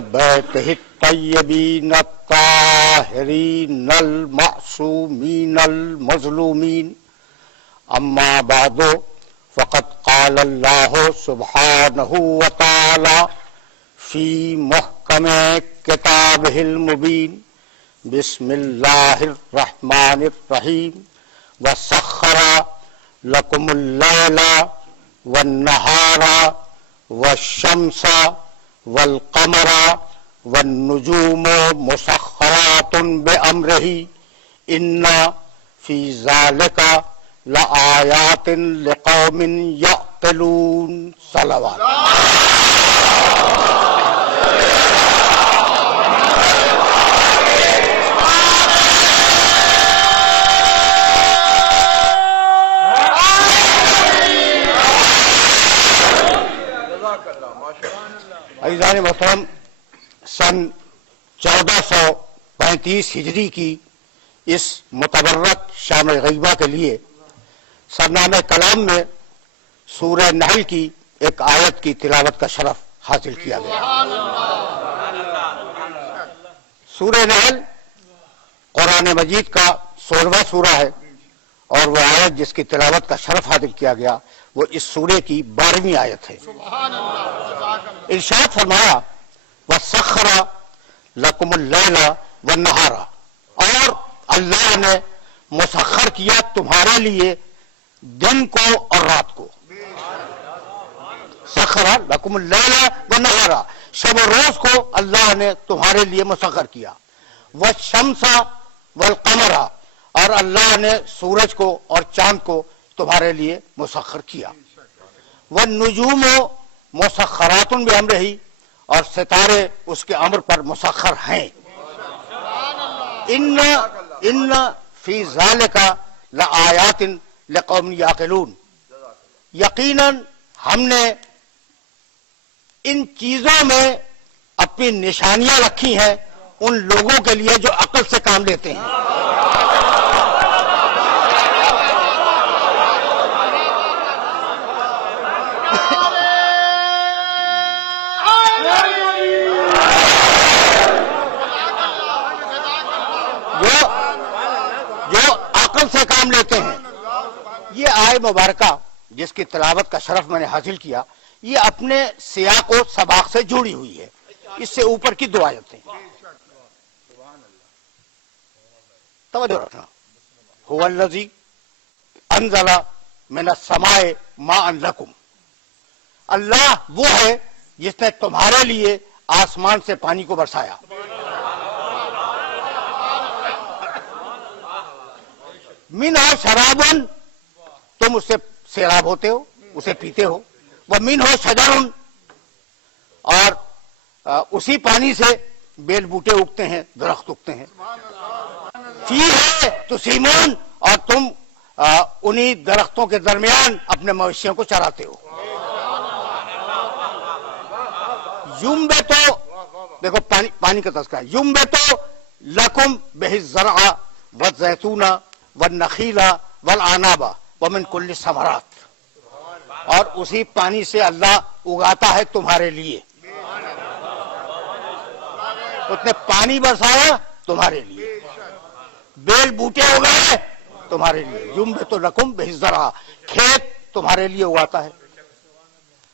بیتہ الطیبین الطاہرین المعصومین المظلومین اما بعد فقد قال اللہ سبحانہ وتعالی فی محکم کتابہ المبین بسم اللہ الرحمن الرحیم وسخر لکم اللیل والنہار والشمس والقمر والنجوم مسخرات بأمرہ ان فی ذالک لآیات لقوم یعقلون صلوات. عزیزان محترم، سن 1435 ہجری کی اس متبرک شام غیبہ کے لیے سرنامہ کلام میں سورہ نحل کی ایک آیت کی تلاوت کا شرف حاصل کیا گیا. سورہ نحل قرآن مجید کا 16واں سورہ ہے اور وہ آیت جس کی تلاوت کا شرف حاصل کیا گیا وہ اس سورے کی 12ویں آیت ہے. ارشاد فرمایا وَسَخَّرَ لَكُمُ اللَّيْلَ وَالنَّهَارَ، اور اللہ نے مسخر کیا تمہارے لیے دن کو اور رات کو. سخر لکم اللیل والنہار، شب و روز کو اللہ نے تمہارے لیے مسخر کیا. والشمس والقمر، اور اللہ نے سورج کو اور چاند کو تمہارے لیے مسخر کیا. والنجوم مسخرات بامرہ، اور ستارے اس کے امر پر مسخر ہیں. ان فی ذالک لآیات لقوم یعقلون، یقیناً ہم نے ان چیزوں میں اپنی نشانیاں رکھی ہیں ان لوگوں کے لیے جو عقل سے کام لیتے ہیں. سے کام لیتے ہیں. یہ آیت مبارکہ جس کی تلاوت کا شرف میں نے حاصل کیا یہ اپنے سیاق و سباق سے جڑی ہوئی ہے. اس سے اوپر کی دو آیتیں توجہ رکھنا. هو الذی انزل من السماء ماء لکم، اللہ وہ ہے جس نے تمہارے لیے آسمان سے پانی کو برسایا. منہا شرابن، تم اس سے سیراب ہوتے ہو، اسے پیتے ہو. ومن ہو شجرن، اور اسی پانی سے بیل بوٹے اگتے ہیں، درخت اگتے ہیں. فیہ تسیمون، اور تم انہی درختوں کے درمیان اپنے مویشیوں کو چراتے ہو. ینبتو، دیکھو پانی کا تذکرہ ہے. ینبتو لکم بہ الزرع والزیتون والنخیل والعناب ومن کل الثمرات، اور اسی پانی سے اللہ اگاتا ہے تمہارے لیے. اس نے پانی برسایا تمہارے لیے، بیل بوٹے اگائے تمہارے لیے. ینبت لکم بہ الزرع، کھیت تمہارے لیے اگاتا ہے،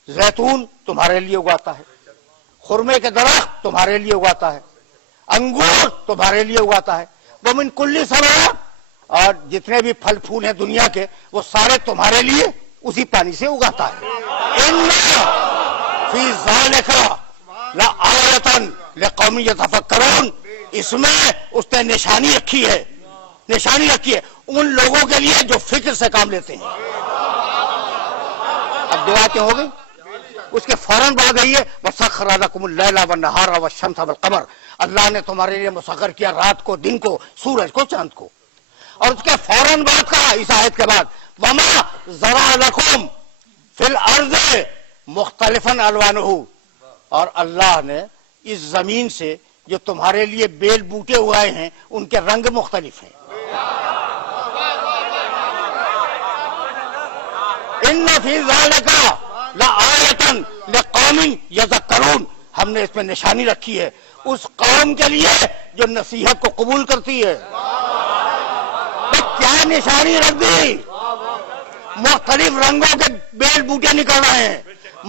زیتون تمہارے لیے اگاتا ہے، خرمے کے درخت تمہارے لیے اگاتا ہے، انگور تمہارے لیے اگاتا ہے. ومن کل الثمرات، اور جتنے بھی پھل پھول ہیں دنیا کے وہ سارے تمہارے لیے اسی پانی سے اگاتا ہے. ان فی ذالک لآیۃ لقوم یتفکرون، اس میں اس نے نشانی رکھی ہے ان لوگوں کے لیے جو فکر سے کام لیتے ہیں. اب دو آیتیں ہو گئی. اس کے فوراً بعد ہے یہ وسخر لکم اللیل والنہار والشمس والقمر، اللہ نے تمہارے لیے مسخر کیا رات کو، دن کو، سورج کو، چاند کو. اور اس کے فوراً بعد کہا اس آیت کے بعد وما ذرا لکم فی الارض مختلفا الوانہ، اور اللہ نے اس زمین سے جو تمہارے لیے بیل بوٹے اگائے ہیں ان کے رنگ مختلف ہیں. ان فی ذالک لآیۃ لقوم یذکرون، ہم نے اس میں نشانی رکھی ہے اس قوم کے لیے جو نصیحت کو قبول کرتی ہے. کیا نشانی رکھ دی؟ مختلف رنگوں کے بیل بوٹے نکل رہے ہیں,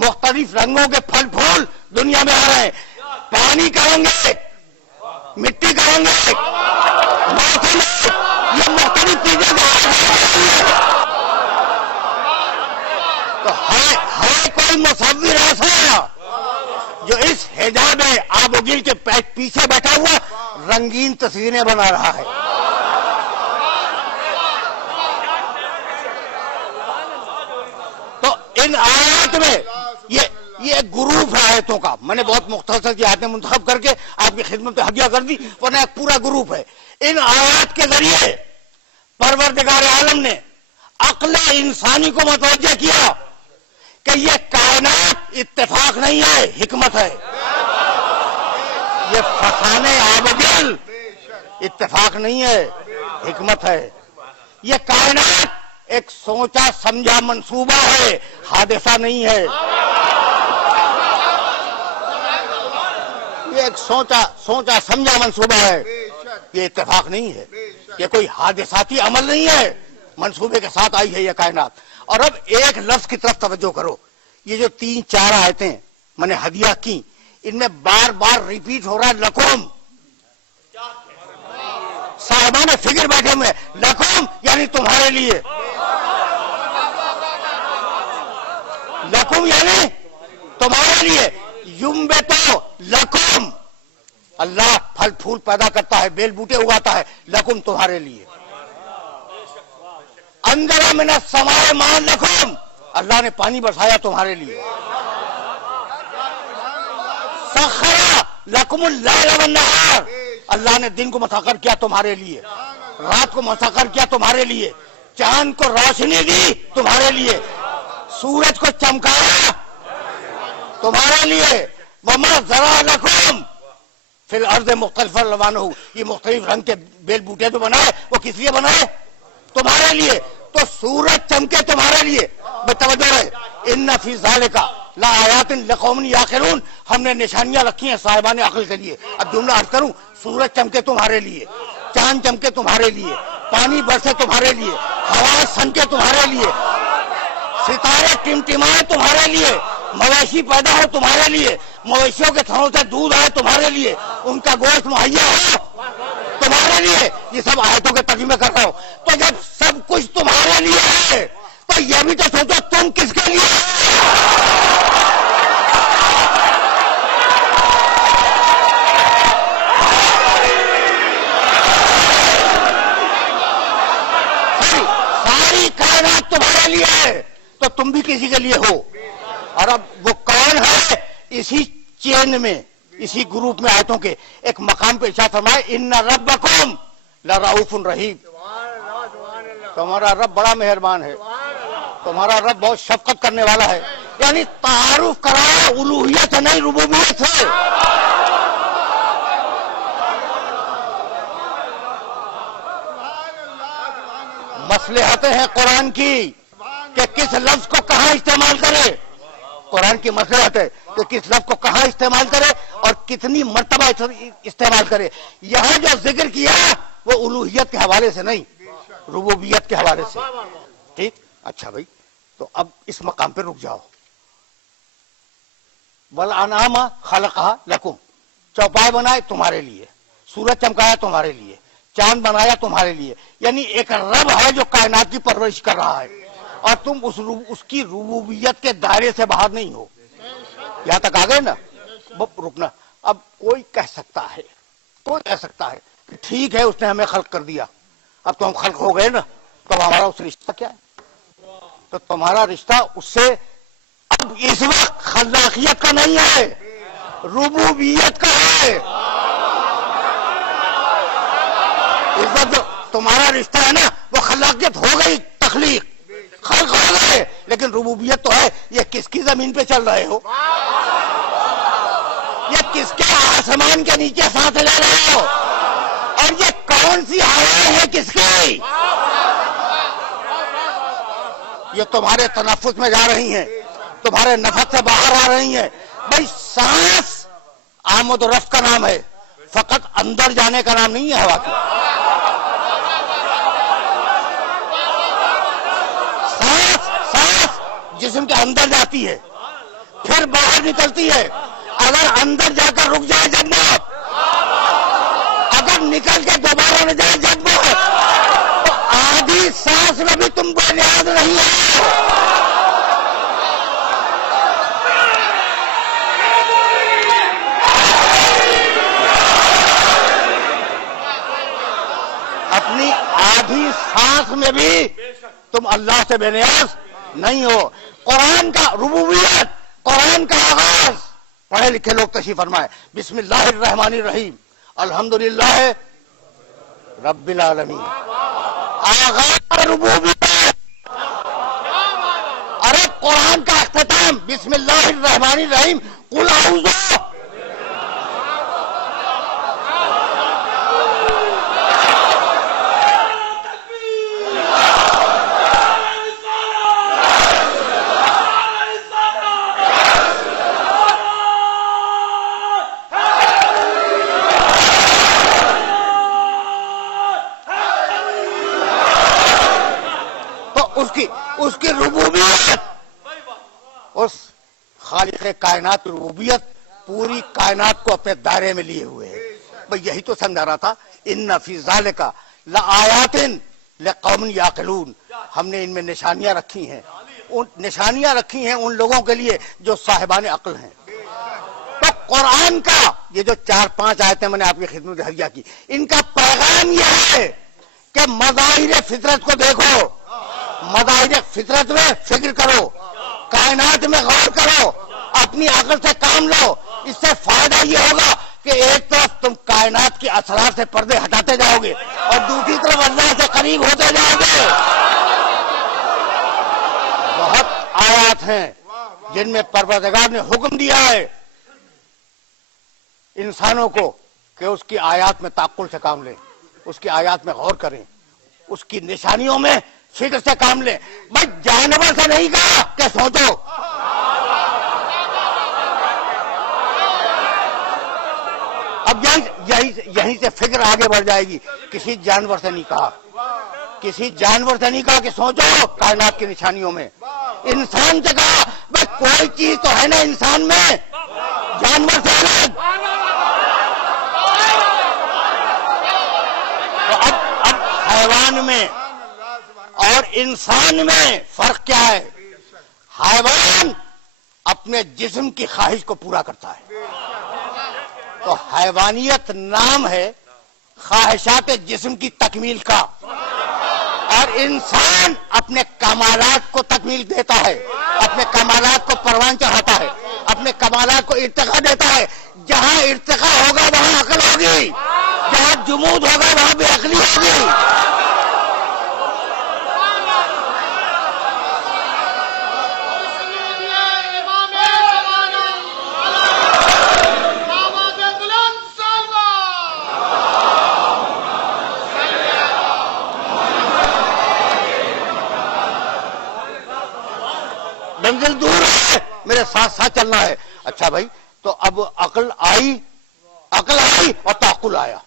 مختلف رنگوں کے پھل پھول دنیا میں آ رہے ہیں. پانی کریں گے, مٹی کریں گے, یہ مختلف چیزیں تو ہے کوئی مصور ایسا جو اس حجاب آب و گل کے پیچھے بیٹھا ہوا رنگین تصویریں بنا رہا ہے؟ تو ان آیات میں یہ ایک گروپ ہے آیتوں کا. میں نے بہت مختصر کی آیتیں منتخب کر کے آپ کی خدمت میں ہدیہ کر دی, ورنہ ایک پورا گروپ ہے. ان آیات کے ذریعے پروردگار عالم نے عقل انسانی کو متوجہ کیا کہ یہ کائنات اتفاق نہیں ہے, حکمت ہے. یہ فسانے آبگل اتفاق نہیں ہے, حکمت ہے. یہ کائنات ایک سوچا سمجھا منصوبہ ہے, حادثہ نہیں ہے. یہ ایک سوچا سمجھا منصوبہ ہے, یہ اتفاق نہیں ہے. یہ کوئی حادثاتی عمل نہیں ہے, منصوبے کے ساتھ آئی ہے یہ کائنات. اور اب ایک لفظ کی طرف توجہ کرو. یہ جو 3-4 آیتیں میں نے ہدیہ کی, ان میں بار بار ریپیٹ ہو رہا ہے لکم. صاحبان فکر بیٹھے ہوئے, لکم یعنی تمہارے لیے, لکم یعنی تمہارے لیے. ینبتو لکم, اللہ پھل پھول پیدا کرتا ہے, بیل بوٹے اگاتا ہے, لکم تمہارے لیے. انزل من السماء ماء لکم, اللہ نے پانی برسایا تمہارے لیے. سخر لکم اللیل والنہار, اللہ نے دن کو مسخر کیا تمہارے لیے, رات کو مسخر کیا تمہارے لیے, چاند کو روشنی دی تمہارے لیے, سورج کو چمکایا تمہارے لیے. وما ذرا لکم فی الارض مختلف الوانہ, یہ مختلف رنگ کے بیل بوٹے جو بنائے وہ کس لیے بنائے؟ تمہارے لیے. تو سورج چمکے تمہارے لیے, بتوجہ ہے. ان فی ذالک لآیات لقوم یعقلون, ہم نے نشانیاں رکھی ہیں صاحبان عقل کے لیے. اب جملہ عرض کروں, سورج چمکے تمہارے لیے, چاند چمکے تمہارے لیے, پانی برسے تمہارے لیے, ہوا سنکے تمہارے لیے, ستارے ٹمٹمائے تمہارے لیے, مویشی پیدا ہو تمہارے لیے, مویشیوں کے تھنوں سے دودھ آئے تمہارے لیے, ان کا گوشت مہیا ہو تمہارے لیے. یہ سب آیتوں کے ترجمے کر رہا ہوں. تو جب سب کچھ تمہارے لیے ہے تو یہ بھی تو سوچو تم کس کے لیے. ساری کائنات تمہارے لیے ہے تو تم بھی کسی کے لیے ہو. اور اب وہ کون ہے؟ اسی چین میں, اسی گروپ میں آیتوں کے ایک مقام پہ ارشاد فرمائے, ان ربکم لرؤوف رحیم, تمہارا رب بڑا مہربان ہے, تمہارا رب بہت شفقت کرنے والا ہے. یعنی تعارف کرایا الوہیت ہے نہیں ربوبیت ہے. مصلحتیں ہیں قرآن کی کہ کس لفظ کو کہاں استعمال کرے. قرآن کی مصلحت ہے کہ کس لفظ کو کہاں استعمال کرے اور کتنی مرتبہ استعمال کرے. یہاں جو ذکر کیا وہ الوہیت کے حوالے سے نہیں, ربوبیت کے حوالے سے. ٹھیک, اچھا بھائی, تو اب اس مقام پہ رک جاؤ. والانعام خلقھا لکم, چوپائے بنائے تمہارے لیے, سورج چمکایا تمہارے لیے, چاند بنایا تمہارے لیے. یعنی ایک رب ہے جو کائنات کی پرورش کر رہا ہے اور تم اس کی ربوبیت کے دائرے سے باہر نہیں ہو. یہاں تک آ گئے نا. رکنا. اب کوئی کہہ سکتا ہے کہ ٹھیک ہے اس نے ہمیں خلق کر دیا, اب تو ہم خلق ہو گئے نا, تو ہمارا اس رشتہ کیا ہے؟ تو تمہارا رشتہ اس سے اب اس وقت خلاقیت کا نہیں ہے, ربوبیت کا ہے. اس وقت جو تمہارا رشتہ ہے نا وہ خلاقیت ہو گئی, تخلیق, خلق ہو گئے, لیکن ربوبیت تو ہے. یہ کس کی زمین پہ چل رہے ہو؟ یہ کس کے آسمان کے نیچے سانس لے رہے ہو؟ اور یہ کون سی ہوائیں ہے کس کی؟ یہ تمہارے تنفس میں جا رہی ہیں, تمہارے نفس سے باہر آ رہی ہیں. بھائی سانس آمد و رفت کا نام ہے، فقط اندر جانے کا نام نہیں ہے ہوا کی. سانس جسم کے اندر جاتی ہے پھر باہر نکلتی ہے. اگر اندر جا کر رک جائے جنت، اگر نکل کے دوبارہ نہ جائے جنت، تو آدھی سانس میں بھی تم کو یاد نہیں ہے. اپنی آدھی سانس میں بھی تم اللہ سے بے نیاز نہیں ہو. قرآن کا ربوبیت، قرآن کا آغاز پڑھے لکھے لوگ تشریف فرمائے. بسم اللہ الرحمن الرحیم، الحمدللہ رب العالمین. آغاز ربوبیت. ارے قرآن کا اختتام بسم اللہ الرحمن الرحیم، قل اعوذ. اس کی ربوبیت، اس خالق کائنات ربوبیت پوری کائنات کو اپنے دائرے میں لیے ہوئے ہے. بھئی یہی تو سمجھا رہا تھا، ان فی ذالک لآیات لقوم یعقلون. ہم نے ان میں نشانیاں رکھی ہیں، نشانیاں رکھی ہیں ان لوگوں کے لیے جو صاحبان عقل ہیں. تو قرآن کا یہ جو 4-5 آیتیں میں نے آپ کی خدمت میں ہدیہ کی، ان کا پیغام یہ ہے کہ مظاہر فطرت کو دیکھو، مظاہر فطرت میں فکر کرو، کائنات میں غور کرو، اپنی عقل سے کام لو. اس سے فائدہ یہ ہوگا کہ ایک طرف تم کائنات کے اثرات سے پردے ہٹاتے جاؤ گے اور دوسری طرف اللہ سے قریب ہوتے جاؤ گے. بہت آیات ہیں جن میں پروردگار نے حکم دیا ہے انسانوں کو کہ اس کی آیات میں تعقل سے کام لیں، اس کی آیات میں غور کریں، اس کی نشانیوں میں فکر سے کام لیں. بھائی جانور سے نہیں کہا کہ سوچو، اب یہیں سے فکر آگے بڑھ جائے گی. کسی جانور سے نہیں کہا، کسی جانور سے نہیں کہا کہ سوچو کائنات کی نشانیوں میں. انسان سے کہا بھائی کوئی چیز تو ہے نا انسان میں جانور سے الگ. تو اب حیوان میں اور انسان میں فرق کیا ہے؟ حیوان اپنے جسم کی خواہش کو پورا کرتا ہے، تو حیوانیت نام ہے خواہشات جسم کی تکمیل کا، اور انسان اپنے کمالات کو تکمیل دیتا ہے، اپنے کمالات کو پروان چڑھاتا ہے، اپنے کمالات کو ارتقا دیتا ہے. جہاں ارتقا ہوگا وہاں عقل ہوگی، جہاں جمود ہوگا وہاں بے عقلی ہوگی. منزل دور ہے، میرے ساتھ ساتھ چلنا ہے. اچھا بھائی، تو اب عقل آئی اور تعقل آیا،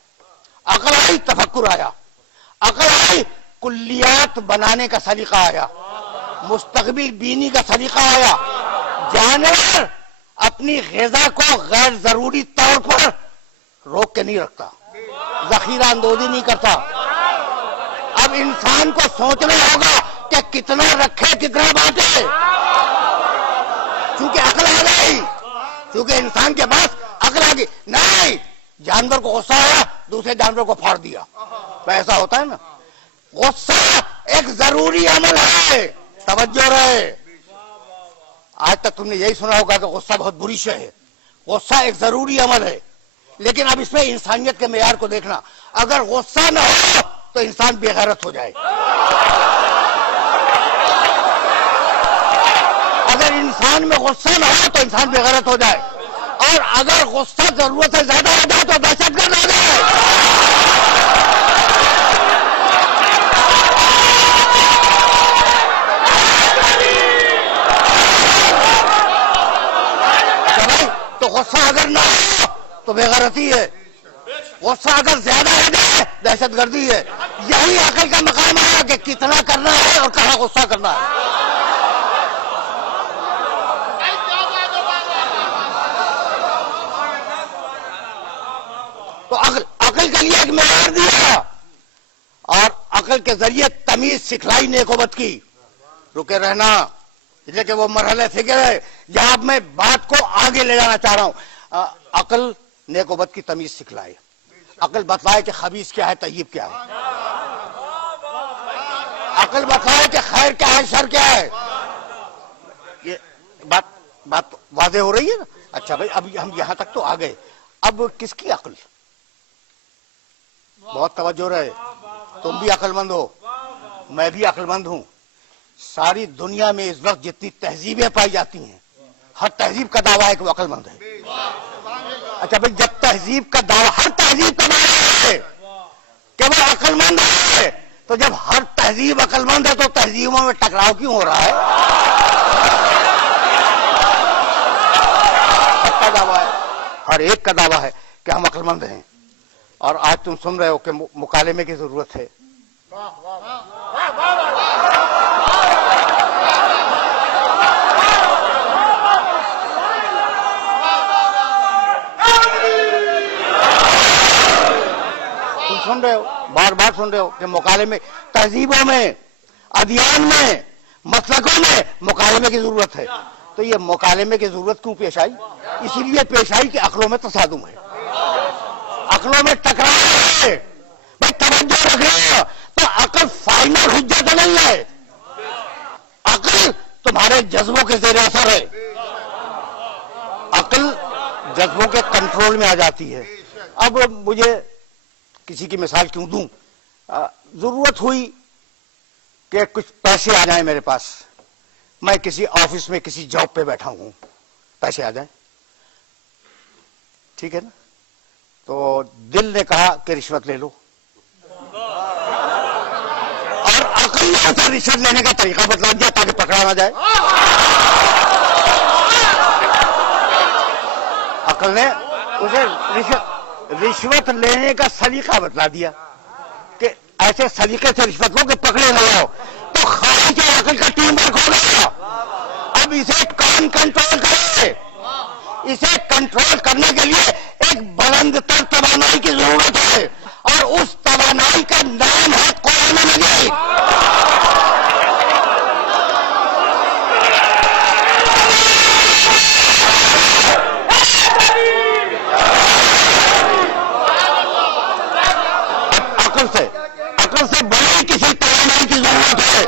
عقل آئی تفکر آیا، عقل آئی کلیات بنانے کا سلیقہ آیا، مستقبل بینی کا سلیقہ آیا. جانور اپنی غذا کو غیر ضروری طور پر روک کے نہیں رکھتا، ذخیرہ اندوزی نہیں کرتا. اب انسان کو سوچنا ہوگا کہ کتنا رکھے کتنا بانٹے، چونکہ عقل آ گئی، چونکہ انسان کے پاس عقل آ گئی. نہیں، جانور کو غصہ آیا دوسرے جانور کو پھاڑ دیا، ایسا ہوتا ہے نا. غصہ ایک ضروری عمل ہے، توجہ رہے. آج تک تم نے یہی سنا ہوگا کہ غصہ بہت بری شے ہے. غصہ ایک ضروری عمل ہے، لیکن اب اس میں انسانیت کے معیار کو دیکھنا. اگر غصہ نہ ہو تو انسان بے غیرت ہو جائے، اگر انسان میں غصہ نہ ہو تو انسان بے غیرت ہو جائے، اور اگر غصہ ضرورت سے زیادہ ہو جائے تو دہشت گرد ہو جائے. تو غصہ اگر نہ ہو بےغیرتی ہے، غصہ اگر زیادہ ہو جائے دہشت گردی ہے. یہی عقل کا مقام ہے کہ کتنا کرنا ہے اور کہاں غصہ کرنا ہے. تو عقل کے لیے ایک معیار دیا اور عقل کے ذریعے تمیز سکھلائی نیکوبت کی. رکے رہنا، کہ وہ مرحلہ فکر ہے جہاں میں بات کو آگے لے جانا چاہ رہا ہوں. عقل نیکوبت کی تمیز سکھلائے، عقل بتلائے کہ خبیث کیا ہے، طیب کیا ہے. عقل بتلائے کہ خیر کیا ہے، شر کیا ہے. یہ بات واضح ہو رہی ہے نا. اچھا بھائی، اب ہم یہاں تک تو آ گئے. اب کس کی عقل؟ بہت توجہ رہے، تم بھی عقل مند ہو، میں بھی عقل مند ہوں. ساری دنیا میں اس وقت جتنی تہذیبیں پائی جاتی ہیں، ہر تہذیب کا دعویٰ ہے کہ وہ عقل مند ہے. اچھا بھائی، جب تہذیب کا دعویٰ، ہر تہذیب کا دعویٰ ہے کہ وہ عقل مند ہے، تو جب ہر تہذیب عقل مند ہے تو تہذیبوں میں ٹکراؤ کیوں ہو رہا ہے؟ سب کا دعویٰ ہے، ہر ایک کا دعویٰ ہے کہ ہم عقل مند ہیں. اور آج تم سن رہے ہو کہ مکالمے کی ضرورت ہے. تم سن رہے ہو، بار بار سن رہے ہو کہ مکالمے، تہذیبوں میں، ادیان میں، مسلکوں میں مکالمے کی ضرورت ہے. تو یہ مکالمے کی ضرورت کیوں پیش آئی؟ اسی لیے پیش آئی کہ عقلوں میں تصادم ہے، عقلوں میں ٹکراؤ ہے. بھائی توجہ رکھنا، تو عقل فائنل حجت نہیں ہے، عقل تمہارے جذبوں کے زیر اثر ہے. عقل جذبوں کے کنٹرول میں آ جاتی ہے. اب مجھے کسی کی مثال کیوں دوں، ضرورت ہوئی کہ کچھ پیسے آ جائیں میرے پاس، میں کسی آفس میں کسی جاب پہ بیٹھا ہوں، پیسے آ جائیں، ٹھیک ہے نا. تو دل نے کہا کہ رشوت لے لو، اور عقل نے اسے رشوت لینے کا طریقہ بتلا دیا تاکہ پکڑا نہ جائے. عقل نے اسے رشوت لینے کا سلیقہ بتلا دیا کہ ایسے سلیقے سے رشوت لو کہ پکڑے نہ جاؤ. تو خارج عقل کا ٹیم ورک ہو گیا. اب اسے کون کنٹرول کرے؟ اسے کنٹرول کرنے کے لیے ایک بلند تر توانائی کی ضرورت ہے، اور اس توانائی کا نام ہے قرآن مجید. عقل سے بڑی کسی توانائی کی ضرورت ہے،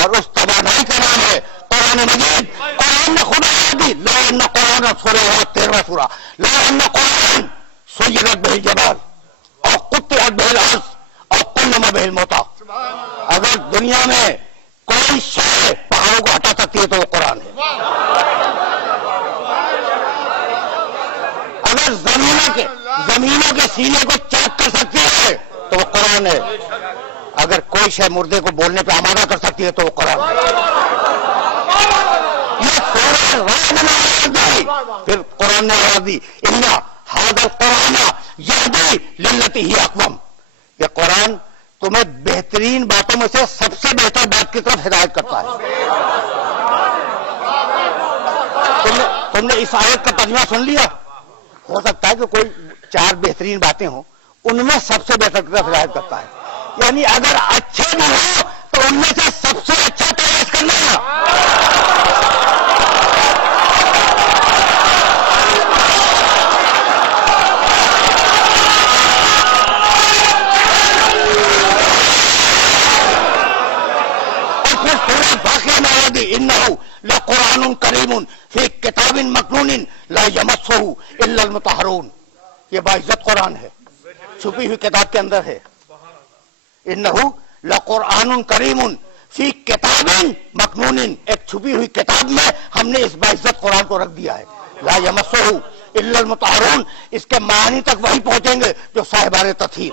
اور اس توانائی کا نام ہے قرآن مجید. قرآن نے خدا دی، لأن قرآن سورہ 13واں سورہ، لأن قرآن سیرت بہ الجبال اور قطعت بہ الارض اور کلم بہ الموتى. اگر دنیا میں کوئی شے پہاڑوں کو ہٹا سکتی ہے تو وہ قرآن ہے. اگر زمینوں کے سینے کو چاک کر سکتی ہے تو وہ قرآن ہے. اگر کوئی شے مردے کو بولنے پہ آمادہ کر سکتی ہے تو وہ قرآن ہے. پھر قرآن نے آواز دی، ان ھذا القرآن یہدی للتی ہی اقوم. یہ قرآن تمہیں بہترین باتوں میں سے سب سے بہتر بات کی طرف ہدایت کرتا ہے. تم نے اس آیت کا ترجمہ سن لیا؟ ہو سکتا ہے کہ کوئی 4 بہترین باتیں ہوں، ان میں سب سے بہتر کی طرف ہدایت کرتا ہے. یعنی اگر اچھے نہ ہو تو ان میں سے سب سے اچھا تلاش کرنا. انه لقرآن کریم فی کتاب مکنون لا یمسہ الا المطہرون. یہ باعزت قرآن ہے، چھپی ہوئی کتاب کے اندر ہے. انه لقرآن کریم فی کتاب مکنون، ایک چھپی ہوئی کتاب میں ہم نے اس باعزت قرآن کو رکھ دیا ہے. لا یمسہ الا المطہرون، اس کے معنی تک وہی پہنچیں گے جو صاحبان تطہیر.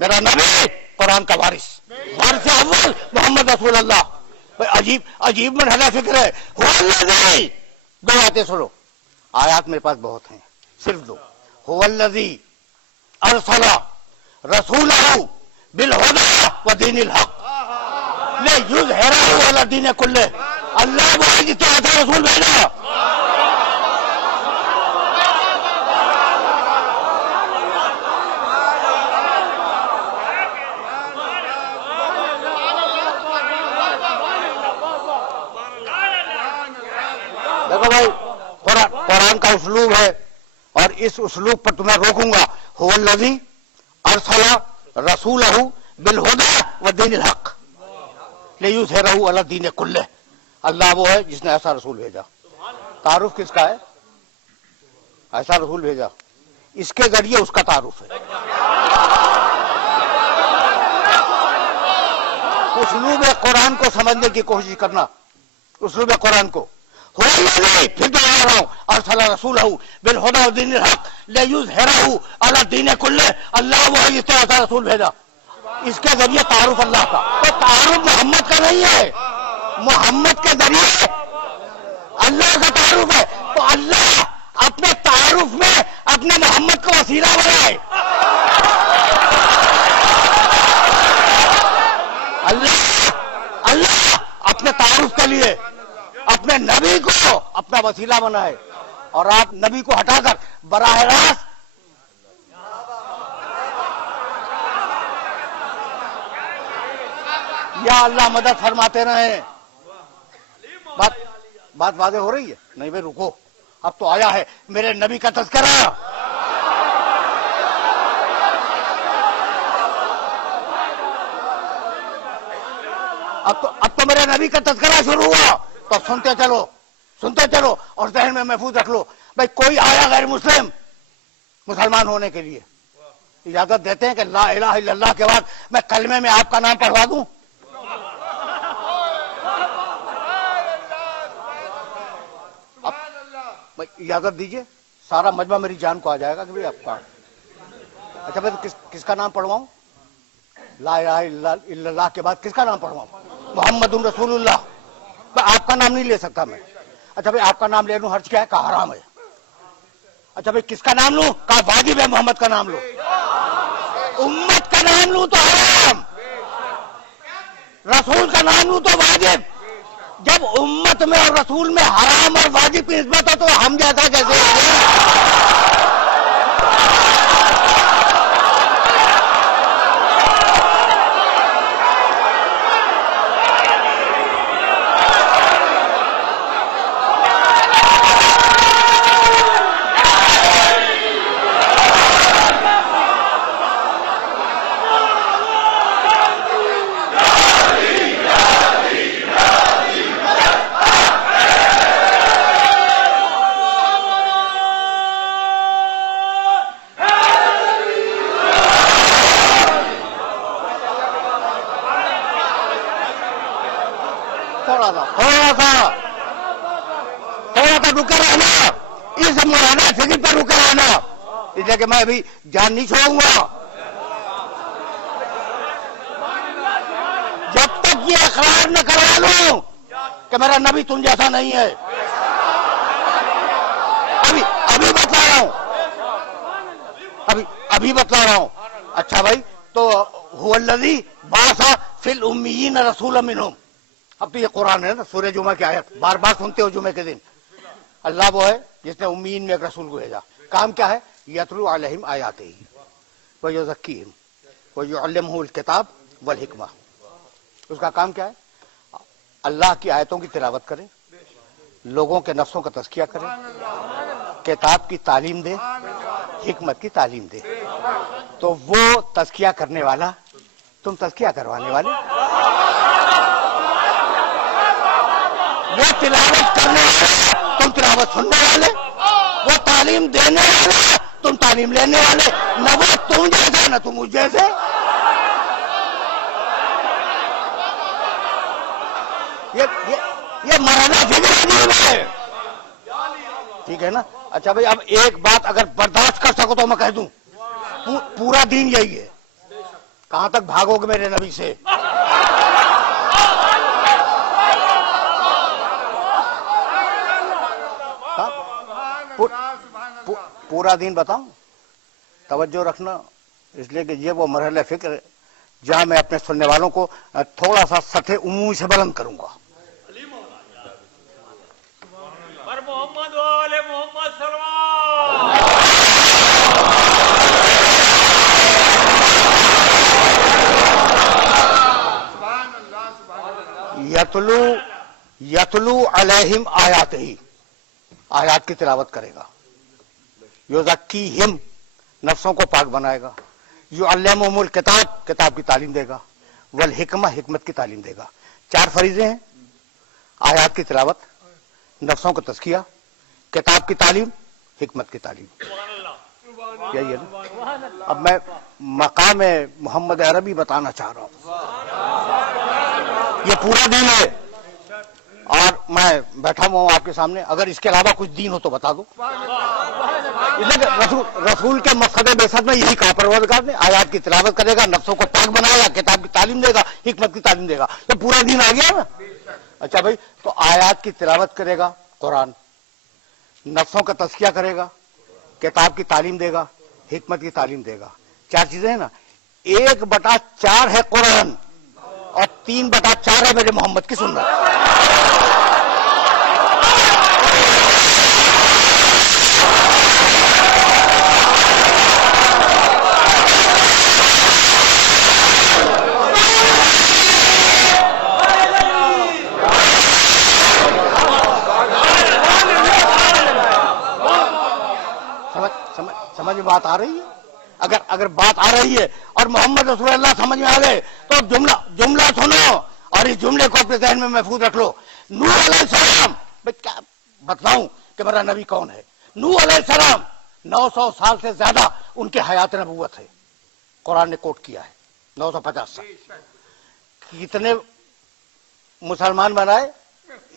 میرا نبی قرآن کا وارث اول محمد رسول اللہ. عجیب مرحلہ فکر ہے. دو آیتیں سنو, آیات میرے پاس بہت ہیں, صرف دو. هو الذی ارسل رسولہ بالہدی ودین الحق لیظہرہ علی الدین کلہ. اللہ وہ جس نے ایسا رسول بھیجا. دیکھو بھائی, قرآن کا اسلوب ہے اور اس اسلوب پر تمہیں روکوں گا. هو الذی ارسل رسولہ بالہدی ودین الحق لیظہرہ علی الدین کلہ. اللہ وہ ہے جس نے ایسا رسول بھیجا. تعارف کس کا ہے؟ ایسا رسول بھیجا, اس کے ذریعے اس کا تعارف ہے. اسلوب قرآن کو سمجھنے کی کوشش کرنا, اسلوب قرآن کو. پھر دوہرا رہا ہوں, ارسل رسولہ بالہدی ودین الحق لیظہرہ علی الدین کلہ. اللہ وہ ہے جس نے ایسا رسول بھیجا, اس کے ذریعے تعارف اللہ کا. تو تعارف محمد کا نہیں ہے, محمد کے ذریعے اللہ کا تعارف ہے. تو اللہ اپنے تعارف میں اپنے محمد کو وسیلہ بنائے. اللہ اپنے تعارف کے لیے اپنے نبی کو اپنا وسیلہ بنائے, اور آپ نبی کو ہٹا کر براہ راست یا اللہ مدد فرماتے رہے. بات واضح ہو رہی ہے؟ نہیں بھائی رکو, اب تو آیا ہے میرے نبی کا تذکرہ. اب تو میرے نبی کا تذکرہ شروع ہوا. تو سنتے چلو اور ذہن میں محفوظ رکھ لو. بھائی کوئی آیا غیر مسلمان ہونے کے لیے, اجازت دیتے ہیں کہ لا الہ الا اللہ کے بعد میں کلمے میں آپ کا نام پڑھوا دوں؟ اجازت دیجئے, سارا مجمع میری جان کو آ جائے گا کہ بھائی آپ کا. اچھا بھائی کس کا نام پڑھواؤں؟ لا الہ الا اللہ کے بعد کس کا نام پڑھواؤں؟ محمد رسول اللہ. آپ کا نام نہیں لے سکتا میں. اچھا بھائی آپ کا نام لے لوں, حرج کیا ہے؟ کہا حرام ہے. اچھا بھائی کس کا نام لوں؟ کہا واجب ہے محمد کا نام لو. امت کا نام لوں تو حرام, رسول کا نام لوں تو واجب. جب امت میں اور رسول میں حرام اور واجب کی نسبت ہے تو ہم جیسا کیسے ہے؟ تھوڑا سا رکے رہنا, اس مولانا فکر پر رکے رہنا, اس لیے کہ میں ابھی جان نہیں چھوڑوں گا جب تک یہ اقرار نہ کروا لوں کہ میرا نبی تم جیسا نہیں ہے. ابھی بتلا رہا ہوں, ابھی بتلا رہا ہوں. اچھا بھائی, تو هو الذی بعث فی الامیین رسولا منہم. اب تو یہ قرآن ہے نا, سورہ جمعہ کی آیت بار بار سنتے ہو جمعے کے دن. اللہ وہ ہے جس نے امین میں ایک رسول کو بھیجا. کام کیا ہے؟ یتلو علیہم آیاتہ ویزکیہم ویعلمہم الکتاب والحکمہ. اس کا کام کیا ہے؟ اللہ کی آیتوں کی تلاوت کرے, لوگوں کے نفسوں کا تزکیہ کرے, کتاب کی تعلیم دے, حکمت کی تعلیم دے. تو وہ تزکیہ کرنے والا, تم تزکیہ کروانے والے, وہ تلاوت کرنے والے, تم تلاوت سننے والے, وہ تعلیم دینے والے, تم تعلیم لینے والے. نہ وہ تم جیسے نہ تم مجھ جیسے. یہ مرحلہ فکر ہے, ٹھیک ہے نا. اچھا بھائی, اب ایک بات اگر برداشت کر سکو تو میں کہہ دوں, پورا دین یہی ہے. کہاں تک بھاگو گے میرے نبی سے؟ پورا دین بتاؤں؟ توجہ رکھنا، اس لیے کہ یہ وہ مرحلہ فکر ہے جہاں میں اپنے سننے والوں کو تھوڑا سا سطح عمومی سے بلند کروں گا. پر محمد والے محمد سلمان یتلو علیہم آیات ہی، آیات کی تلاوت کرے گا. یزکیہم، نفسوں کو پاک بنائے گا. یعلمہم الکتاب، کتاب کی تعلیم دے گا. والحکمہ، حکمت کی تعلیم دے گا. 4 فریضے ہیں: آیات کی تلاوت، نفسوں کا تزکیہ، کتاب کی تعلیم، حکمت کی تعلیم. یہی ہے نا. اب میں مقام محمد عربی بتانا چاہ رہا ہوں. یہ پورا دین ہے اور میں بیٹھا ہوا ہوں آپ کے سامنے. اگر اس کے علاوہ کچھ دین ہو تو بتا دو. رسول کے مقصد بعثت میں یہی کہا پروردگار نے، آیات کی تلاوت کرے گا، نفسوں کو پاک بنائے گا، کتاب کی تعلیم دے گا، حکمت کی تعلیم دے گا. تو پورا دین آ گیا نا. اچھا بھائی، تو آیات کی تلاوت کرے گا قرآن، نفسوں کا تزکیہ کرے گا، کتاب کی تعلیم دے گا، حکمت کی تعلیم دے گا. 4 چیزیں ہیں نا. 1/4 ہے قرآن اور 3/4 ہے میرے محمد کی سنت. سمجھ میں بات آ رہی ہے؟ اگر بات آ رہی ہے اور محمد رسول اللہ سمجھ میں آ گئے تو جملہ سنو اور اس جملے کو اپنے ذہن میں محفوظ رکھ لو. نوح علیہ السلام، کیا بتلاؤں کہ میرا نبی کون ہے؟ نوح علیہ السلام 900 سال سے زیادہ ان کے حیات نبوت ہے. قرآن نے کوٹ کیا ہے 950 سال. کتنے مسلمان بنائے؟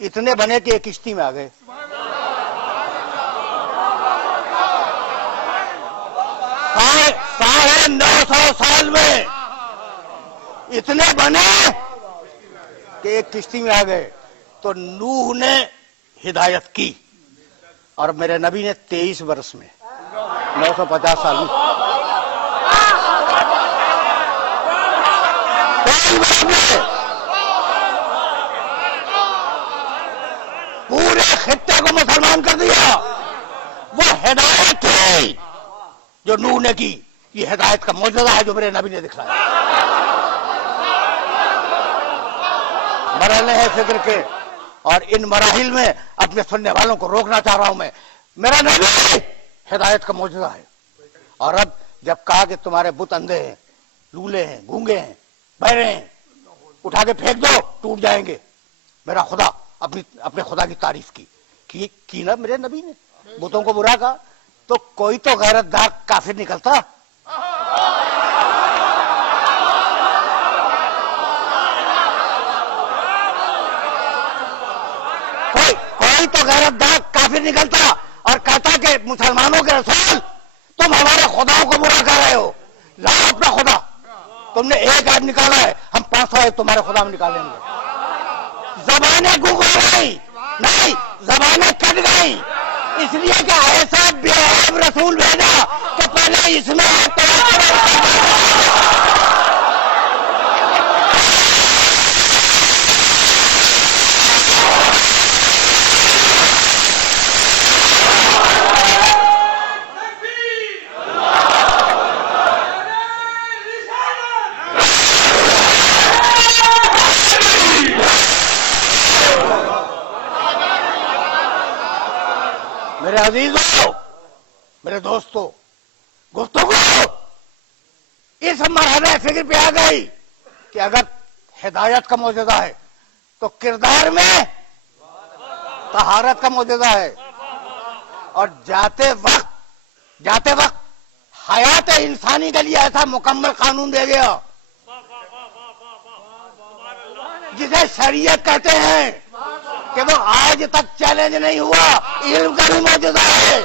اتنے بنے کہ ایک کشتی میں آ گئے. ساڑھے 900 سال میں اتنے بنے کہ ایک کشتی میں آ گئے. تو نوح نے ہدایت کی اور میرے نبی نے 23 برس میں 950 سال میں پورے خطے کو مسلمان کر دیا. وہ ہدایت ہے جو نوح نے کی. یہ ہدایت کا معجزہ ہے جو میرے نبی نے دکھایا. مرحلے ہیں فکر کے اور ان مراحل میں اپنے سننے والوں کو روکنا چاہ رہا ہوں میں. میرا نبی ہدایت کا معجزہ ہے. اور اب جب کہا کہ تمہارے بت اندھے ہیں، لولے ہیں، گونگے ہیں، بہرے ہیں، اٹھا کے پھینک دو، ٹوٹ جائیں گے. میرا خدا اپنے خدا کی تعریف کی نا میرے نبی نے. بتوں کو برا کہا تو کوئی تو غیرت دار کافر نکلتا. کوئی تو غیرت دار کافر نکلتا اور کہتا کہ مسلمانوں کے رسول تم ہمارے خداؤں کو برا کر رہے ہو. لاؤ اپنا خدا. تم نے ایک عیب نکالا ہے، ہم 500 عیب تمہارے خدا میں نکالیں گے. زبانیں گونگا گئی نہیں، زبانیں کٹ گئی اس لیے کہ ایسا بے عیب رسول بھیجا کہ پہلے اس میں میرے عزیزوں، میرے دوستوں، گفتگو اس مرحلے فکر پہ آ گئی کہ اگر ہدایت کا معجزہ ہے تو کردار میں طہارت کا معجزہ ہے. اور جاتے وقت حیات انسانی کے لیے ایسا مکمل قانون دے گیا جسے شریعت کہتے ہیں کہ وہ آج تک چیلنج نہیں ہوا. علم کا بھی معجزہ ہے.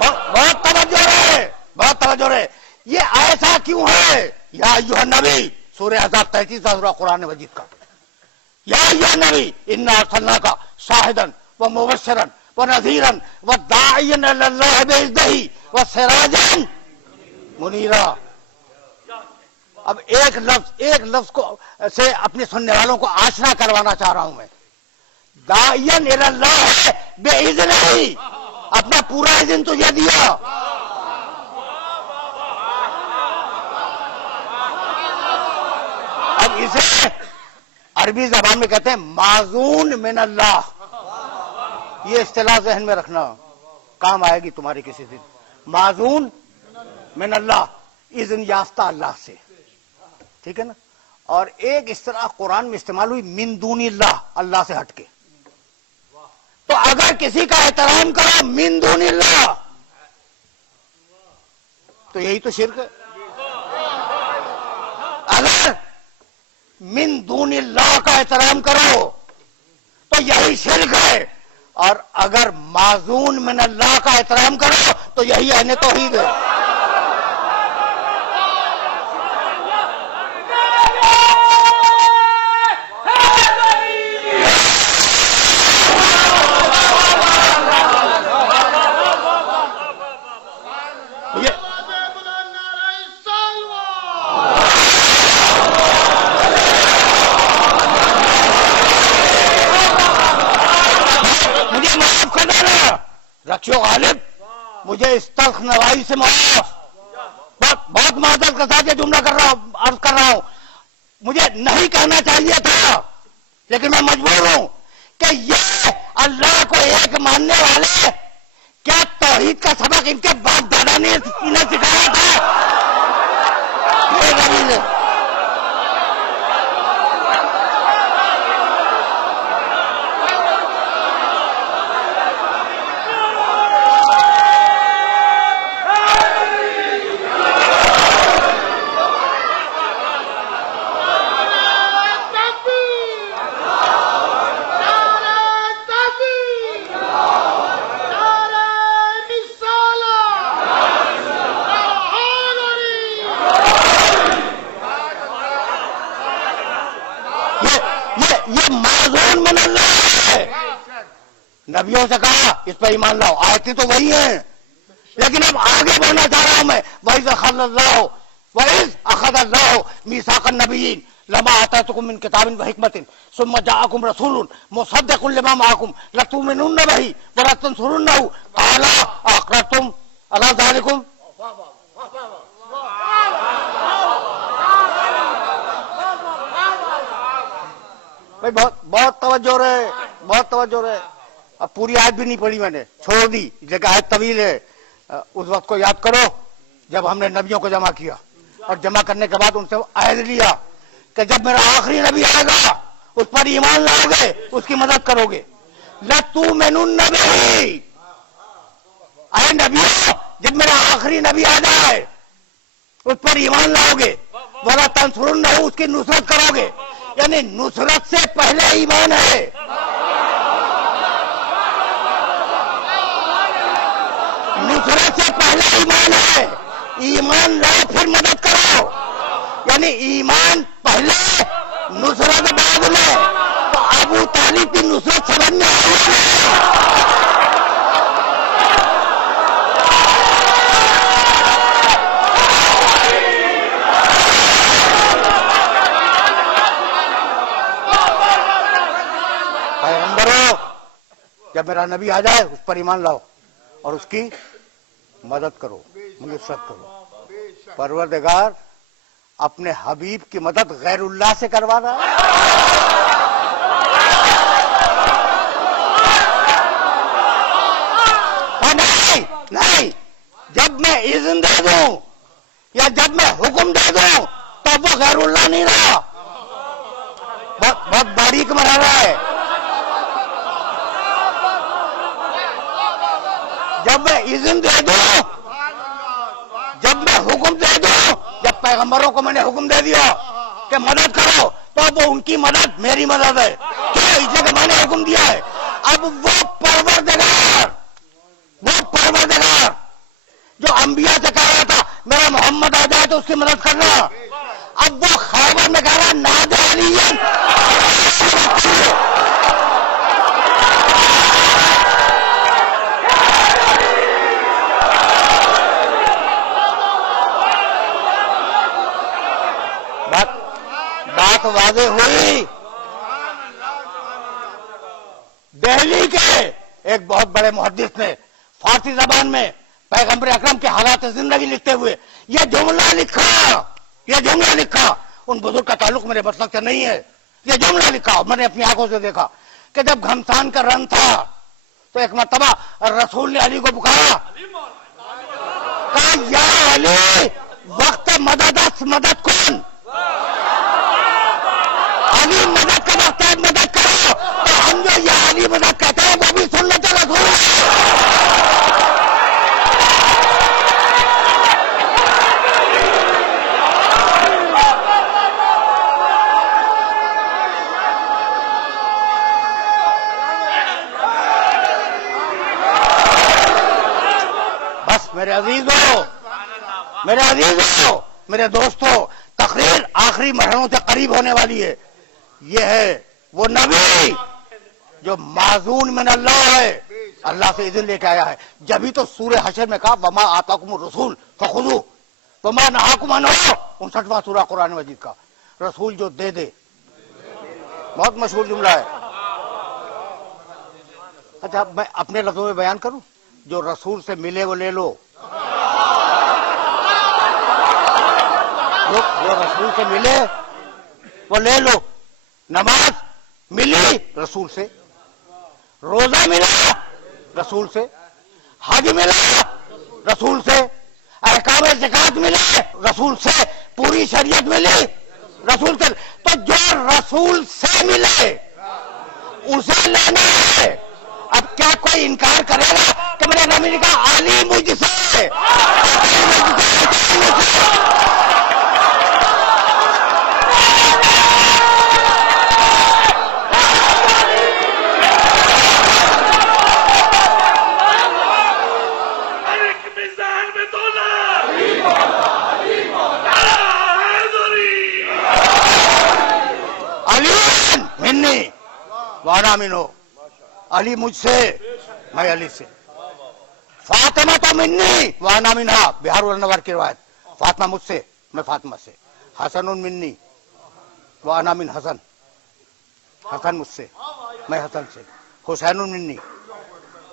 بہت توجہ رہے. یہ ایسا کیوں ہے؟ یا ایھا النبی، سورہ احزاب 33 سورہ قرآن مجید کا، یا ایھا النبی انا ارسلناک شاہدا ومبشرا ونذیرا وداعیا الی اللہ باذنہ وسراجا منیرا۔ اب ایک لفظ کو سے اپنے سننے والوں کو آشنا کروانا چاہ رہا ہوں میں۔ داعیا الی اللہ باذنہ، اپنا پورا اذن تجھے دیا۔ اب اسے عربی زبان میں کہتے ہیں معزون من اللہ۔ یہ اصطلاح ذہن میں رکھنا، کام آئے گی تمہارے کسی دن۔ معزون من اللہ، اذن یافتہ اللہ سے، ٹھیک ہے نا۔ اور ایک اصطلاح قرآن میں استعمال ہوئی من دون اللہ، اللہ سے ہٹ کے۔ تو اگر کسی کا احترام کرو من دون اللہ تو یہی تو شرک ہے۔ اگر من دون اللہ کا احترام کرو تو یہی شرک ہے، اور اگر معزون من اللہ کا احترام کرو تو یہی اہل توحید ہے۔ رکھیو غالب، مجھے اس تلخ نوائی سے معاف، بہت معذرت کے ساتھ یہ جملہ عرض کر رہا ہوں۔ مجھے نہیں کہنا چاہیے تھا، لیکن میں مجبور ہوں کہ یہ اللہ کو ایک ماننے والے، کیا توحید کا سبق ان کے باپ دادا نے انہیں سکھایا تھا؟ یہ دلیل ہے۔ یہ معزون من اللہ ہے۔ نبیوں سے کہا اس پر ایمان لاؤ، آیتیں تو وہی ہیں، لیکن اب آگے بڑھنا چاہ رہا ہوں میں۔ وَإِذْ أَخَذَ اللَّهُ مِيثَاقَ النَّبِيِّينَ لَمَا آتَيْتُكُم مِّن كِتَابٍ وَحِكْمَةٍ ثُمَّ جَاءَكُمْ رَسُولٌ مُصَدِّقٌ لِّمَا مَعَكُمْ لَتُؤْمِنُنَّ بِهِ وَلَتَنصُرُنَّهُ قَالَ أَقْرَرْتُمْ عَلَىٰ ذَٰلِكُمْ۔ بھائی بہت توجہ رہے، بہت توجہ رہے۔ اب پوری آیت بھی نہیں پڑھی میں نے، چھوڑ دی، جگہ آیت طویل ہے۔ اس وقت کو یاد کرو جب ہم نے نبیوں کو جمع کیا، اور جمع کرنے کے بعد ان سے عہد لیا کہ جب میرا آخری نبی آئے گا اس پر ایمان لاؤ گے، اس کی مدد کرو گے۔ لَتُؤْمِنُنَّ بِهِ، اے نبیوں جب میرا آخری نبی آ جائے اس پر ایمان لاؤ گے، وَلَتَنصُرُنَّهُ، اس کی نصرت کرو گے۔ یعنی نصرت سے پہلے ایمان ہے۔ نصرت سے پہلے ایمان ہے، ایمان لاؤ پھر مدد کرو، یعنی ایمان پہلے نصرت بعد میں۔ تو ابو طالب کی نصرت سمجھ میں جب میرا نبی آ جائے اس پر ایمان لاؤ اور اس کی مدد کرو، نصرت کرو۔ پروردگار اپنے حبیب کی مدد غیر اللہ سے کروا رہا ہے۔ نہیں، جب میں اذن دے دوں یا جب میں حکم دے دوں تو وہ غیر اللہ نہیں رہا، بہت باریک مرحلہ ہے۔ جب میں اذن دے دوں، جب میں حکم دے دوں، جب پیغمبروں کو میں نے حکم دے دیا کہ مدد کرو تو اب وہ ان کی مدد میری مدد ہے، کیوں؟ اس لیے کہ میں نے حکم دیا ہے۔ اب وہ پروردگار جو انبیاء سے کہہ رہا تھا میرا محمد آ جائے تو اس کی مدد کرنا. اب وہ خیبر میں کہہ رہا نادر علی بات واضح ہوئی. دہلی کے ایک بہت بڑے محدث نے فارسی زبان میں پیغمبر اکرم کے حالات زندگی لکھتے ہوئے یہ جملہ لکھا. ان بزرگ کا تعلق میرے مسلک سے نہیں ہے. یہ جملہ لکھا میں نے اپنی آنکھوں سے دیکھا کہ جب گھمسان کا رن تھا تو ایک مرتبہ رسول نے علی کو پکارا, کہا یا علی وقت مدد کون, علی مدد کا وقت ہے, مدد کرو. تو ہم جو یہ علی مدد کہتے ہیں وہ بھی سنت رسول میرے عزیزوں میرے دوستوں. تقریر آخری مرحلوں سے قریب ہونے والی ہے. یہ ہے وہ نبی جو معزون من اللہ ہے, اللہ سے اذن لے کے آیا ہے. جبھی تو سورہ حشر میں کہا وما آتاکم الرسول فخذوہ وما نہاکم عنہ, 59واں سورہ قرآن مجید کا. رسول جو دے دے, بہت مشہور جملہ ہے. اچھا میں اپنے لفظوں میں بیان کروں, جو رسول سے ملے وہ لے لو, جو رسول سے ملے وہ لے لو. نماز ملی رسول سے, روزہ ملا رسول سے, حج ملا رسول سے, احکام زکات ملے رسول سے, پوری شریعت ملی رسول سے. تو جو رسول سے ملے اسے لینا ہے. اب کیا کوئی انکار کرے گا کہ میرے نبی نے کہا علی مجھ سے, وانا منو, علی مجھ سے میں علی سے. فاطمہ تو منی وانا منہا, بہار الانوار کی روایت, فاطمہ مجھ سے میں فاطمہ سے. حسن منی وانا من حسن, حسن مجھ سے میں حسن سے. حسین منی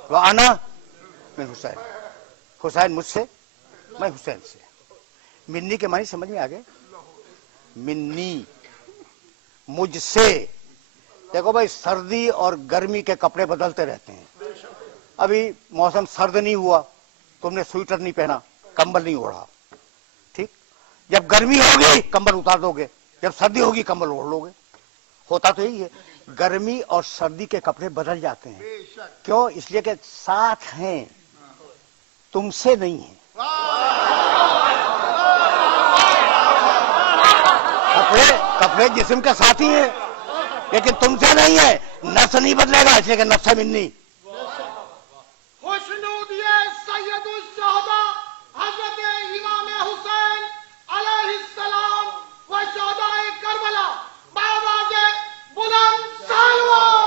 وانا من حسین, حسین مجھ سے میں حسین سے. منی کے معنی سمجھ میں آ گئے. منی مجھ سے. دیکھو بھائی سردی اور گرمی کے کپڑے بدلتے رہتے ہیں. ابھی موسم سرد نہیں ہوا, تم نے سویٹر نہیں پہنا, کمبل نہیں اوڑھا, ٹھیک. جب گرمی ہوگی کمبل اتار دو گے, جب سردی ہوگی کمبل اوڑھ لو گے. ہوتا تو یہی ہے, گرمی اور سردی کے کپڑے بدل جاتے ہیں. کیوں؟ اس لیے کہ ساتھ ہیں, تم سے نہیں ہیں. کپڑے جسم کے ساتھی ہیں لیکن تم سے نہیں ہے. نفس نہیں بدلے گا, اس لیے کہ نفس ہے منی. خوشنود سید الشہداء حضرت امام حسین علیہ السلام و شہداء کربلا بآواز بلند سالوان.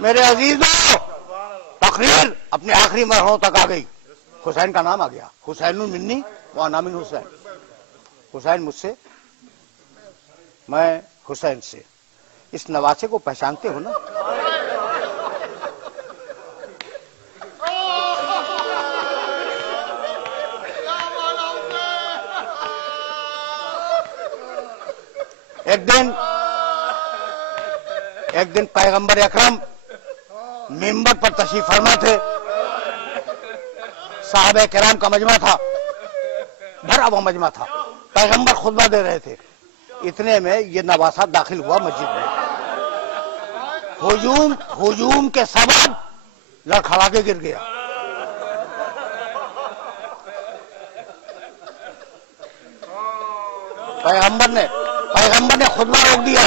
میرے عزیزوں تقریر اپنے آخری مرحلوں تک آ گئی. حسین کا نام آ گیا, حسین منی وانا من حسین. حسین مجھ سے میں حسین سے. اس نواسے کو پہچانتے ہو نا؟ ایک دن پیغمبر اکرم ممبر پر تشریف فرما تھے. صحابہ کرام کا مجمع تھا, بھرا ہوا مجمع تھا. پیغمبر خطبہ دے رہے تھے. اتنے میں یہ نواسہ داخل ہوا مسجد میں. ہجوم کے سبب لڑکھڑا کے گر گیا. پیغمبر نے خطبہ روک دیا.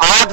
8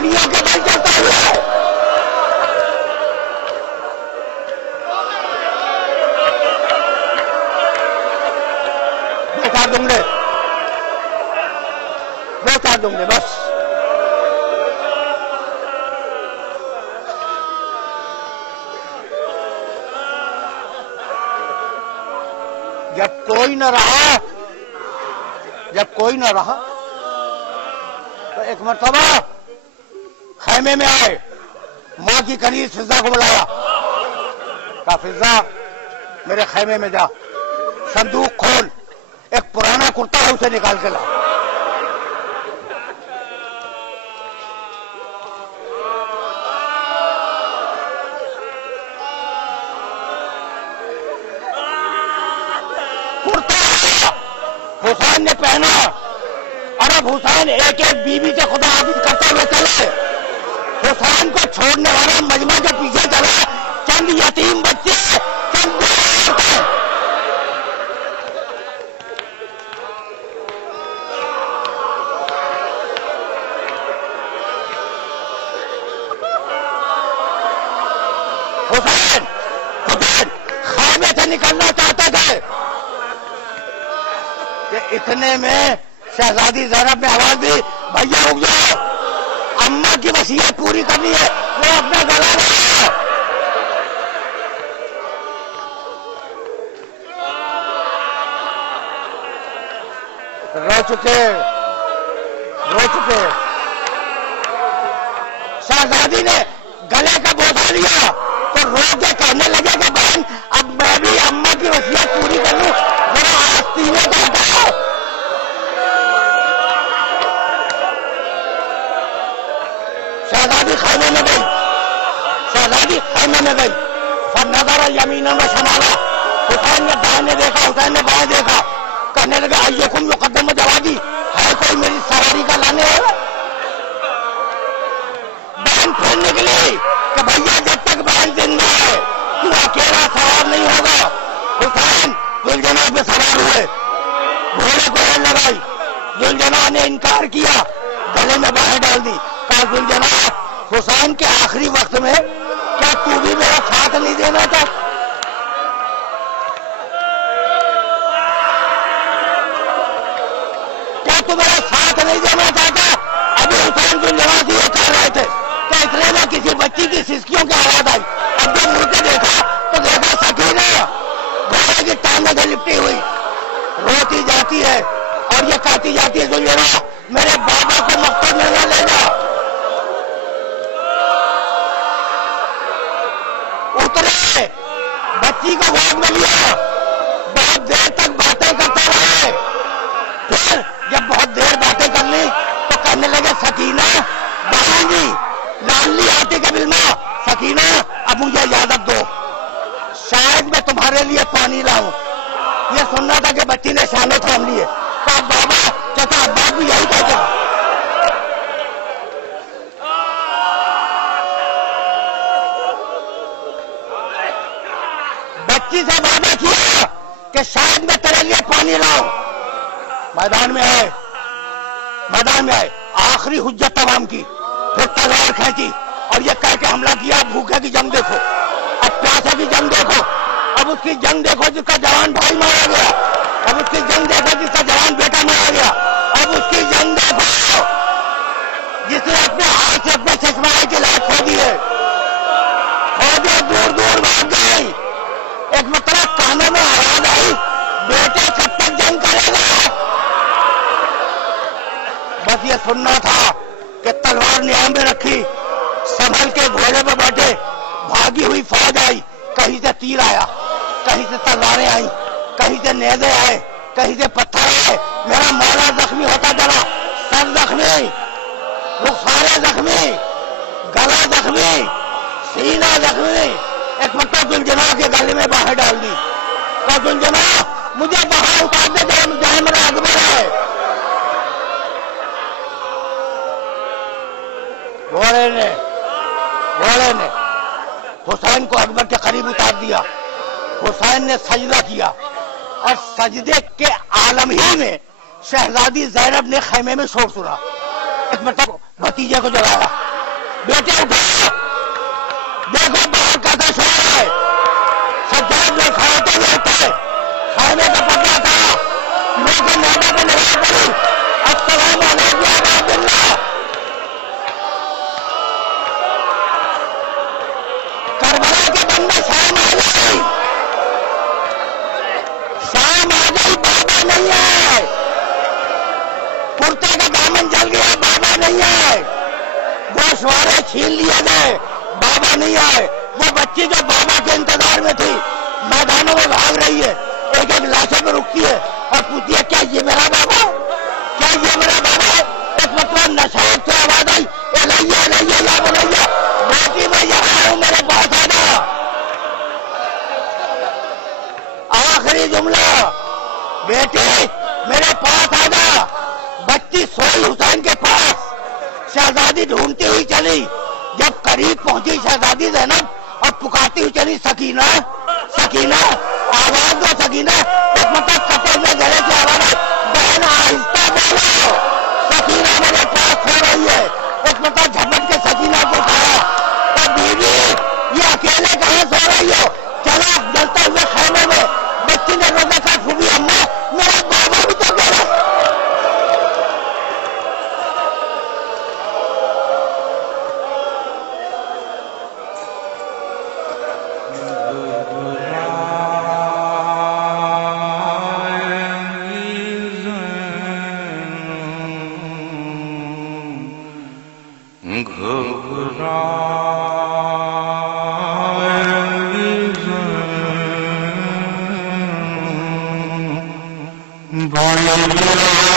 دھنیوں کے بل چلتا ہوا ہے. دو چار دوں گے بس. جب کوئی نہ رہا تو ایک مرتبہ خیمے میں آئے, ماں کی کنیز فضا کو بلایا, کہا فضا میرے خیمے میں جا, صندوق کھول, ایک پرانا کرتا ہے اسے نکال کے لا. حسین نے پہنا, اور اب حسین ایک ایک بیوی سے خدا حافظ کرتے ہوئے چلے. حسین کو چھوڑنے والا مجمع کے پیچھے چلا, چند یتیم بچے, چند حسین خیمے سے نکلنا چاہتے تھے کہ اتنے میں شہزادی زینب نے آواز دی, بھیا رک جاؤ, اماں کی وصیت پوری کرنی ہے. وہ اپنا گلا رہا, رو چکے. شہزادی نے گلے کا بوسہ لیا تو رو کے کہنے لگے کہ بہن اب میں بھی اماں کی وصیت پوری کر لوں, ذرا آستینے کا ہٹاؤ. شہزادی خیمے میں گئی. فنظر یمینا و شمالا, حسین نے دائیں دیکھا, حسین نے بائیں دیکھا, کہنے لگا ایکم یقدم جوادی, ہے کوئی میری سواری کا لانے والا. بہن پھر نکلی کہ بھیا جب تک بہن زندہ ہے تو اکیلا سوار نہیں ہوگا. حسین ذوالجناح پہ سوار ہوئے, گھوڑے کو ریل لگائی. ذوالجناح نے انکار کیا, گلے میں باہیں ڈال دی. کہا ذوالجناح حسین کے آخری وقت میں کیا تو بھی میرا ساتھ نہیں دینا تھا؟ کیا تو میرا ساتھ نہیں دینا چاہتا؟ ابھی حسین ذوالجناح سے یہ کہہ رہے تھے کہ اتنے میں کسی بچی کی سسکیوں کی آواز آئی. اب جب منہ سے دیکھا تو دیکھا سکینہ گھوڑے کی ٹانگوں سے لپٹی ہوئی روتی جاتی ہے اور یہ کہتی جاتی ہے ذوالجناح میرے بابا کو مقتل میں نہ لے جا. اترے, بچی کو گود میں لیا, بہت دیر تک باتیں کرتے رہے. پھر جب بہت دیر باتیں کر لی تو کہنے لگے سکینہ بہن جی لالی آتی کے بلما, سکینہ اب مجھے اجازت دو, شاید میں تمہارے لیے پانی لاؤں. یہ سننا تھا کہ بچی نے شانے تھام لیے. کہا بابا چچا ابا بھی یہی کہتے ہیں. بچی سے وعدہ کیا کہ شاید میں تیرے لیے پانی لاؤں. میدان میں آئے, آخری حجت تمام کی, پھر تلوار کھینچی اور یہ کہہ کے حملہ کیا, بھوکے کی جنگ دیکھو, اب پیاسے کی جنگ دیکھو, اب اس کی جنگ دیکھو جس کا جوان بھائی مارا گیا, اب اس کی جنگ دیکھو جس کا جوان بیٹا مارا گیا, اب اس کی جنگ دیکھو جس نے اپنے ہاتھ سے اپنے چشمے کی لاش کھو دی ہے. فوجیں دور دور بھاگ گئی. ایک مطلب کانوں میں آواز آئی, بیٹا کب تک جنگ کرے گا. بس یہ سننا تھا کہ تلوار نیام میں رکھی, سنبھل کے گھوڑے پہ بیٹھے, بھاگی ہوئی فوج آئی, کہیں سے تیر آیا, کہیں سے تلواریں آئیں, کہیں سے نیزے آئے, کہیں سے پتھر آئے. میرا مولا زخمی ہوتا چلا, سر زخمی, رخسارے زخمی, گلا زخمی, سینہ زخمی. ایک مطلب ذوالجناح کے گلے میں باہیں ڈال دی. کہا ذوالجناح مجھے باہر اتار دے جہاں میرا اکبر ہے. گھوڑے نے حسین کو اکبر کے قریب اتار دیا. حسین نے سجدہ کیا اور سجدے کے عالم ہی میں شہزادی زینب نے خیمے میں شور سنا. ایک مطلب بھتیجے کو جلایا, بیٹے اٹھا، دیکھو باہر کیسا شور ہے، سجاد لوگ کھاتے ہوئے تھے، کھانے کا پکڑا تھا، لیکن نوٹوں کو نماز پڑھی، السلام علیکم یا عبداللہ۔ کربلا کے بندے شام آ گئی، شام آ گئی، بابا نہیں ہے، کرتے کا دامن جل گیا، بابا نہیں ہے، گوشوارے چھین لیے گئے، بابا نہیں آئے، وہ بچی جو بابا کے انتظار میں تھی میدانوں میں بھاگ رہی ہے، ایک ایک لاشوں پہ رکتی ہے اور پوچھتی ہے کیا یہ میرا بابا ہے؟ کیا یہ میرا بابا ہے؟ ایک مرتبہ نشاط سے آواز آئی، الیہ الیہ یا بنیا، بیٹی میں یہاں ہوں، میرے پاس آ جا۔ آخری جملہ، بیٹی میرے پاس آ جا۔ بچی سوئی حسین کے پاس، شہزادی ڈھونڈتی ہوئی چلی، جب قریب پہنچی شہزادی زینب اور پکارتی ہوئی چلی سکینہ سکینہ، آواز دو سکینہ، ایک مطلب کتے میں گلے سے آواز آئی، بہن آہستہ بولو، سکینہ میرے پاس سو رہی ہے، ایک مطلب جھپٹ کے سکینہ کو اٹھایا، تو بیوی یہ اکیلے کہاں سو رہی ہو؟ چلا جلتے ہوئے خیمے میں، بچی نے روزہ کا پھوپھی اماں میرا بابا بھی تو کہہ رہا۔ بھائی